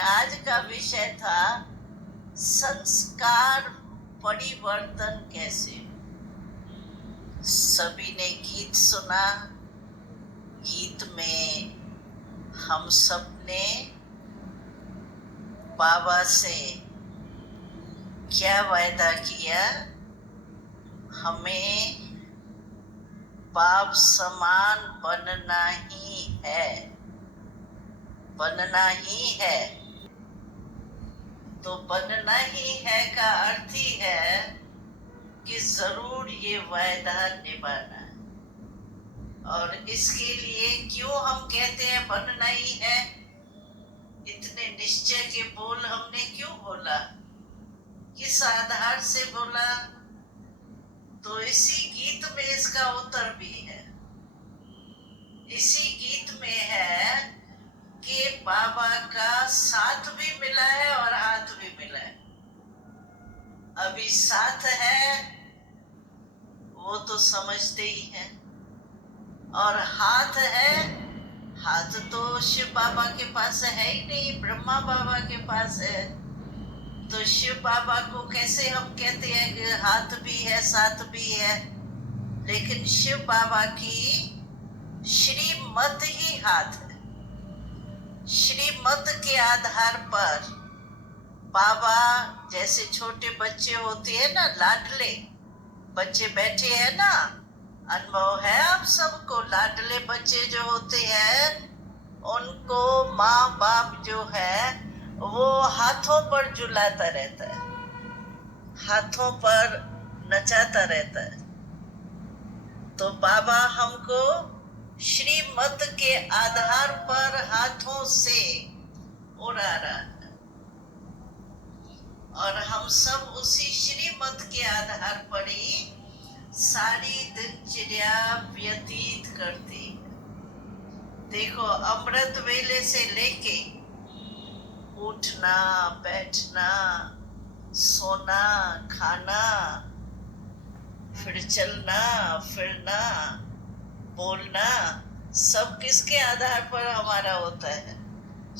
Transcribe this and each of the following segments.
आज का विषय था संस्कार परिवर्तन कैसे। सभी ने गीत सुना। गीत में हम सब ने बाबा से क्या वायदा किया, हमें बाप समान बनना ही है, बनना ही है। तो बनना ही है का अर्थ ही है कि जरूर ये वायदा निभाना है। और इसके लिए क्यों हम कहते हैं बनना ही है, इतने निश्चय के बोल हमने क्यों बोला, किस आधार से बोला, तो इसी गीत में इसका उत्तर भी है। इसी गीत में है कि बाबा का साथ भी मिला है और हाथ भी मिला है। अभी साथ है वो तो समझते ही हैं, और हाथ है, हाथ तो शिव बाबा के पास है ही नहीं, ब्रह्मा बाबा के पास है। तो शिव बाबा को कैसे हम कहते हैं कि हाथ भी है साथ भी है, लेकिन शिव बाबा की श्रीमत ही हाथ है। श्रीमत के आधार पर बाबा, जैसे छोटे बच्चे होते हैं ना, लाडले बच्चे बैठे हैं ना, अनुभव है आप सबको, लाडले बच्चे जो होते हैं उनको माँ बाप जो है वो हाथों पर झुलाता रहता है, हाथों पर नचाता रहता है। तो बाबा हमको श्रीमत के आधार पर हाथों से उड़ा रहा है, और हम सब उसी श्रीमत के आधार पर ही सारी दिनचर्या व्यतीत करते हैं। देखो, अमृत वेले से लेके उठना, बैठना, सोना, खाना, फिर चलना फिरना, बोलना, सब किसके आधार पर हमारा होता है?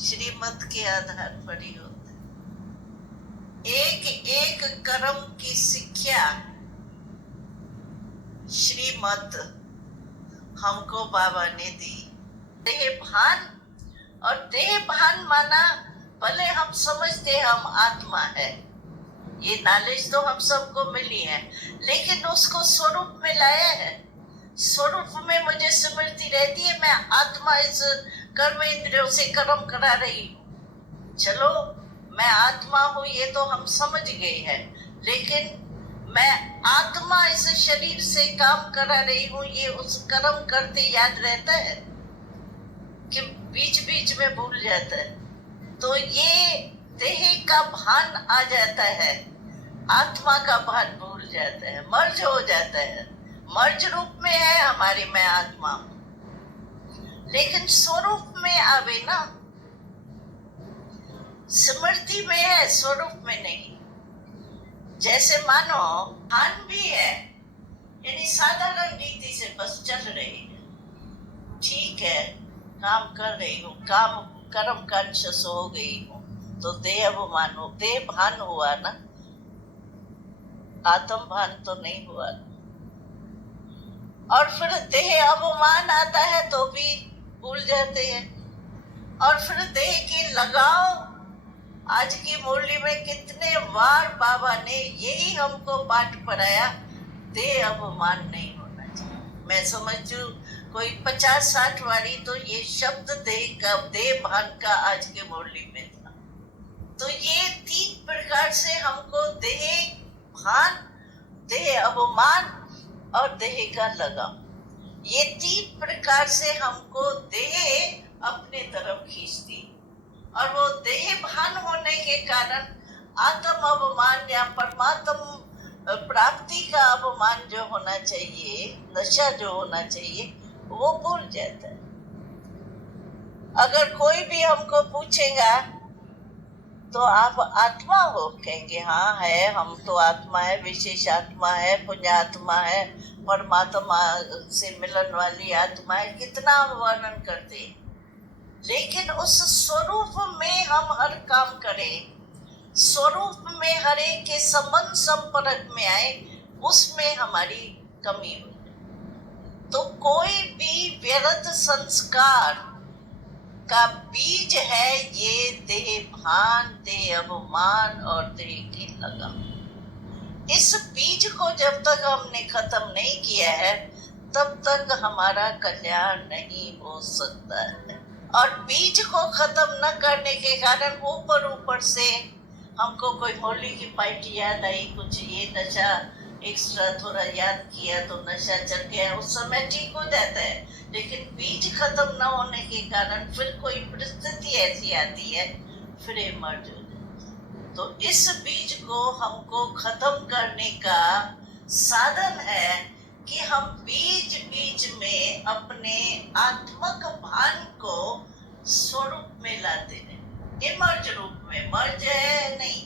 श्रीमत के आधार पर ही होता है। एक एक कर्म की शिक्षा श्रीमत हमको बाबा ने दी। देह भान, और देह भान माना भले हम समझते हम आत्मा है, ये नॉलेज तो हम सबको मिली है, लेकिन उसको स्वरूप में लाया है। स्वरूप में मुझे स्मृति रहती है मैं आत्मा इस कर्म इंद्रियों से कर्म करा रही हूँ। चलो, मैं आत्मा हूँ ये तो हम समझ गए हैं, लेकिन मैं आत्मा इस शरीर से काम करा रही हूँ, ये उस कर्म करते याद रहता है कि बीच बीच में भूल जाता है। तो ये देह का भान आ जाता है, आत्मा का भान भूल जाता है, मर्ज हो जाता है। मर्ज रूप में है हमारी मैं आत्मा, लेकिन स्वरूप में आवे ना, स्मृति में है, स्वरूप में नहीं। जैसे मानो भान भी है, यानी साधारण रीति से बस चल रही है, ठीक है, काम कर रही हूँ, काम कर्म कॉन्शियस हो गई हूँ, तो देह अभिमान हो, देह भान हुआ ना, आत्म भान तो नहीं हुआ। और फिर देह अभिमान आता है तो भी भूल जाते हैं। और फिर देह की लगाव, आज की मुरली में कितने बार बाबा ने यही हमको पाठ पढ़ाया, देह अभिमान नहीं होना चाहिए। मैं समझू कोई 50-60 वाली तो ये शब्द देह का, देह भान का आज के मुरली में था। तो ये 3 प्रकार से हमको देह भान, देह अभिमान और देह का लगाव, ये 3 प्रकार से हमको देह अपने तरफ खींचती। और वो देह भान होने के कारण आत्म अभिमान या परमात्म प्राप्ति का अभिमान जो होना चाहिए, नशा जो होना चाहिए, वो भूल जाता है। अगर कोई भी हमको पूछेगा तो आप आत्मा हो, कहेंगे हाँ है, हम तो आत्मा है, विशेष आत्मा है, पुण्यात्मा है, परमात्मा से मिलन वाली आत्मा है, कितना वर्णन करते हैं। लेकिन उस स्वरूप में हम हर काम करें, स्वरूप में हर एक के संबंध संपर्क में आए, उसमें हमारी कमी हो। तो कोई भी व्यर्थ संस्कार का बीज है ये देह भान, देह अभिमान और देह की लगन। इस बीज को जब तक हमने खत्म नहीं किया है तब तक हमारा कल्याण नहीं हो सकता है। और बीज को खत्म न करने के कारण ऊपर ऊपर से हमको कोई मोरली की पार्टी याद आई, कुछ ये नशा एक्स्ट्रा थोड़ा याद किया तो नशा चढ़ गया, उस समय ठीक हो जाता है। लेकिन बीज खत्म न होने के कारण फिर कोई परिस्थिति ऐसी आती है, फिर इमर्ज हो जाए। तो इस बीज को हमको खत्म करने का साधन है कि हम बीच बीच में अपने आत्मक भान को स्वरूप में लाते हैं। इमर्ज रूप में, मर्ज है नहीं,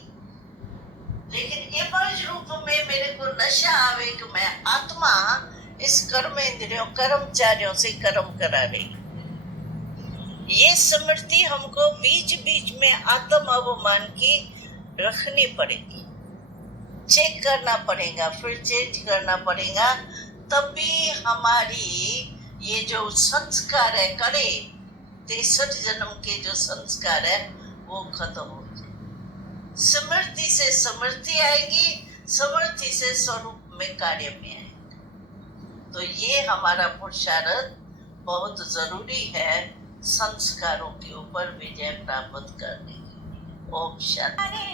लेकिन इमर्ज रूप में मेरे को नशा आवे कि मैं आत्मा इस कर्म इंद्रियों कर्मचारियों से कर्म करा रही। ये स्मृति हमको बीच बीच में आत्म अवमान की रखनी पड़ेगी, चेक करना पड़ेगा, फिर चेंज करना पड़ेगा, तभी हमारी ये जो संस्कार है करे 63 जन्म के जो संस्कार है वो खत्म हो जाए। स्मृति से समृद्धि आएगी, समृद्धि से स्वरूप में कार्य में आएगी। तो ये हमारा पुरुषार्थ बहुत जरूरी है संस्कारों के ऊपर विजय प्राप्त करने के लिए। ओम शांति।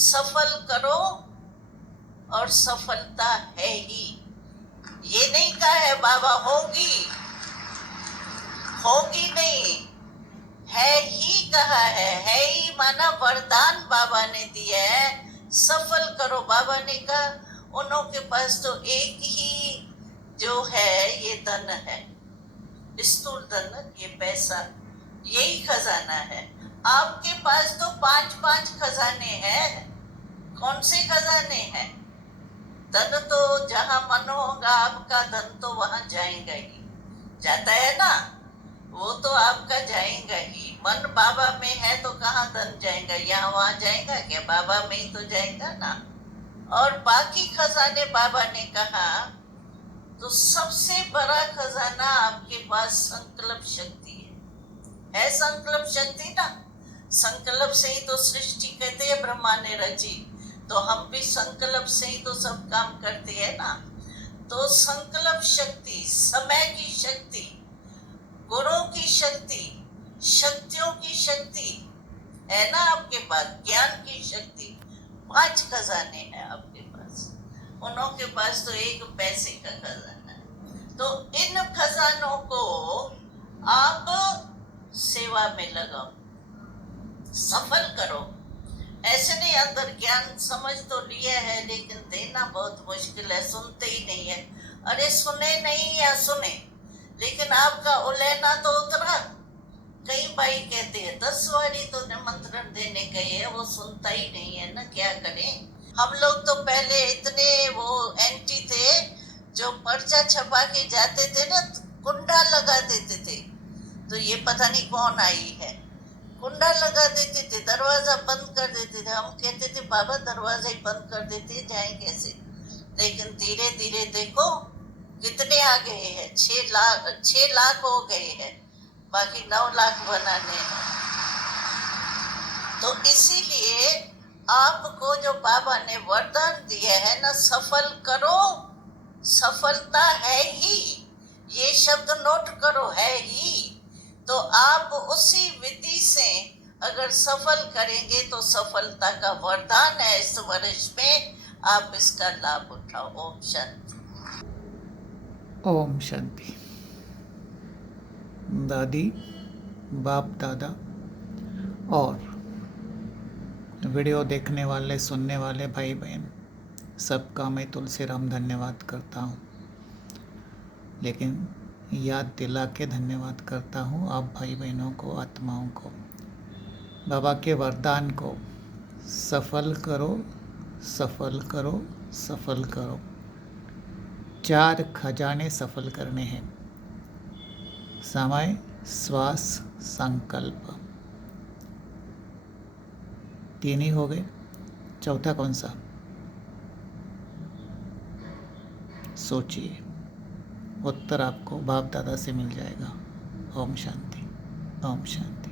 सफल करो और सफलता है ही, ये नहीं कहा है बाबा होगी, होगी नहीं, है ही कहा है ही माना वरदान बाबा ने दिया है। सफल करो, बाबा ने कहा उन्हों के पास तो एक ही जो है ये धन है, स्थूल धन, ये पैसा, यही खजाना है। आपके पास तो 5-5 खजाने हैं। कौन से खजाने हैं? धन तो जहां मन होगा आपका धन तो वहां जाएगा ही, जाता है ना, वो तो आपका जाएगा ही। मन बाबा में है तो कहाँ धन जाएगा, यहाँ वहां जाएगा क्या? बाबा में ही तो जाएगा ना। और बाकी खजाने बाबा ने कहा तो सबसे बड़ा खजाना आपके पास संकल्प शक्ति है संकल्प शक्ति ना। संकल्प से ही तो सृष्टि कहते हैं ब्रह्मा ने रची, तो हम भी संकल्प से ही तो सब काम करते हैं ना। तो संकल्प शक्ति, समय की शक्ति, गुणों की शक्ति, शक्तियों की शक्ति है ना आपके पास, ज्ञान की शक्ति, 5 खजाने हैं आपके पास। उन्हों के पास तो एक पैसे का खजाना है। तो इन खजानों को आप सेवा में लगाओ, सफल करो। ऐसे नहीं अंदर ज्ञान समझ तो लिया है लेकिन देना बहुत मुश्किल है, सुनते ही नहीं है। अरे सुने नहीं या सुने, लेकिन आपका उलेना तो उतरा। कई भाई कहते हैं 10 बारी तो निमंत्रण देने गए हैं, वो सुनता ही नहीं है ना, क्या करें। हम लोग तो पहले इतने वो एंटी थे, जो पर्चा छपा के जाते थे ना, कुंडा लगा देते थे। तो ये पता नहीं कौन आई है, कुंडा लगा देते थे, दरवाजा बंद कर देते थे। हम कहते थे बाबा दरवाजा ही बंद कर देते, जाए कैसे। लेकिन धीरे धीरे देखो कितने आ गए हैं, 6 लाख हो गए हैं, बाकी 9 लाख बनाने हैं। तो इसीलिए आपको जो बाबा ने वरदान दिया है ना, सफल करो, सफलता है ही, ये शब्द नोट करो, है ही। तो आप उसी विधि से अगर सफल करेंगे तो सफलता का वरदान है इस वर्ष में, आप इसका लाभ उठाओ। ओम शांति। ओम शांति। दादी, बाप दादा और वीडियो देखने वाले सुनने वाले भाई बहन सबका मैं तुलसीराम धन्यवाद करता हूँ। लेकिन याद दिला के धन्यवाद करता हूँ आप भाई बहनों को, आत्माओं को, बाबा के वरदान को सफल करो, सफल करो, सफल करो। 4 खजाने सफल करने हैं। समय, श्वास, संकल्प। 3 ही हो गए। चौथा कौन सा? सोचिए, उत्तर आपको बाप दादा से मिल जाएगा। ओम शांति, ओम शांति।